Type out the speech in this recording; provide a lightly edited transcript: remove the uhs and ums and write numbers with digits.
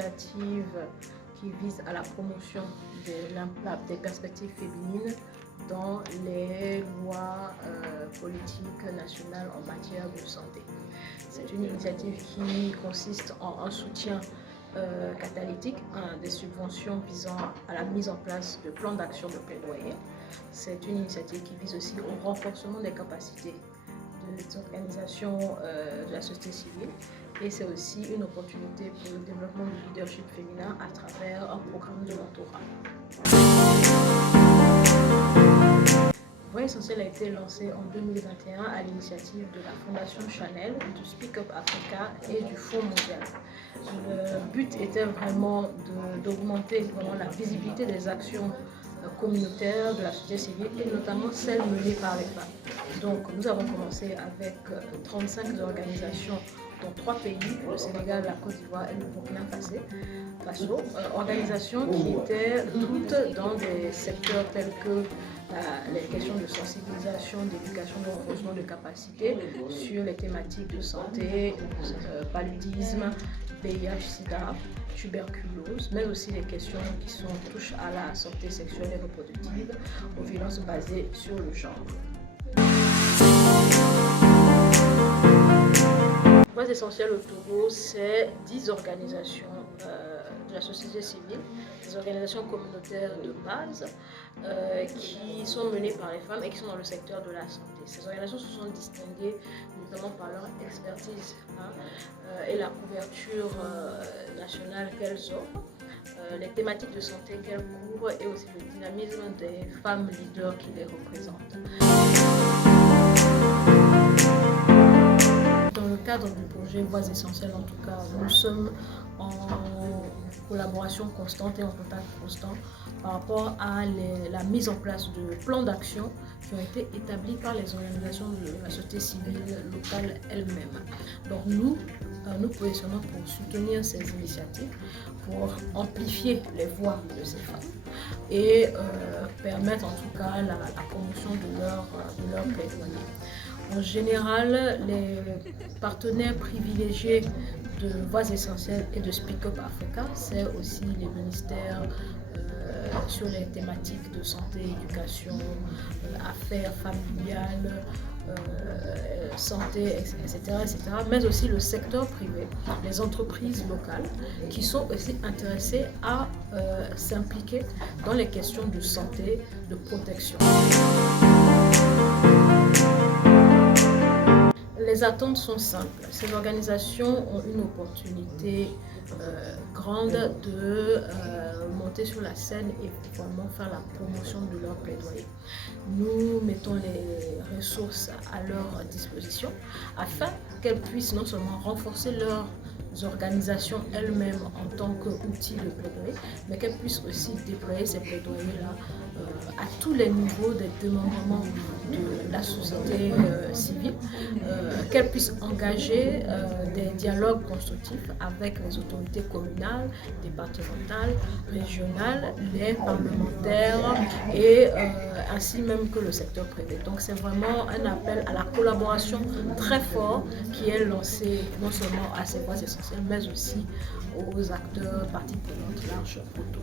initiative qui vise à la promotion des perspectives féminines dans les lois politiques nationales en matière de santé. C'est une initiative qui consiste en un soutien catalytique, des subventions visant à la mise en place de plans d'action de plaidoyer. C'est une initiative qui vise aussi au renforcement des capacités des organisations de la société civile, et c'est aussi une opportunité pour le développement du leadership féminin à travers un programme de mentorat. Voix Essentielle a été lancé en 2021 à l'initiative de la Fondation Chanel, du Speak Up Africa et du Fonds mondial. Le but était vraiment d'augmenter la visibilité des actions communautaires de la société civile et notamment celles menées par les femmes. Donc nous avons commencé avec 35 organisations dans 3 pays, le Sénégal, la Côte d'Ivoire et le Burkina Faso, organisations qui étaient toutes dans des secteurs tels que les questions de sensibilisation, d'éducation, de renforcement de capacités sur les thématiques de santé, paludisme, VIH, SIDA, tuberculose, mais aussi les questions qui touchent à la santé sexuelle et reproductive, aux violences basées sur le genre. Voix Essentielle au Togo, c'est 10 organisations de la société civile, des organisations communautaires de base qui sont menées par les femmes et qui sont dans le secteur de la santé. Ces organisations se sont distinguées notamment par leur expertise et la couverture nationale qu'elles offrent, les thématiques de santé qu'elles couvrent et aussi le dynamisme des femmes leaders qui les représentent. Dans le cadre du projet Voix Essentielle, en tout cas, nous sommes en collaboration constante et en contact constant par rapport à la mise en place de plans d'action qui ont été établis par les organisations de la société civile locale elles-mêmes. Donc nous positionnons pour soutenir ces initiatives, pour amplifier les voix de ces femmes et permettre en tout cas la promotion de leur plaidoyer. En général, les partenaires privilégiés de Voix Essentielle et de Speak Up Africa, c'est aussi les ministères sur les thématiques de santé, éducation, affaires familiales, santé, etc., mais aussi le secteur privé, les entreprises locales qui sont aussi intéressées à s'impliquer dans les questions de santé, de protection. Les attentes sont simples. Ces organisations ont une opportunité grande de monter sur la scène et vraiment faire la promotion de leur plaidoyer. Nous mettons les ressources à leur disposition afin qu'elles puissent non seulement renforcer leurs organisations elles-mêmes en tant qu'outils de plaidoyer, mais qu'elles puissent aussi déployer ces plaidoyers-là à tous les niveaux des démembrements de la société civile, qu'elles puissent engager des dialogues constructifs avec les autorités communales, départementales, régionales, les parlementaires et ainsi même que le secteur privé. Donc c'est vraiment un appel à la collaboration très fort qui est lancé non seulement à ces voix essentielles, mais aussi aux acteurs, parties prenantes larges autour.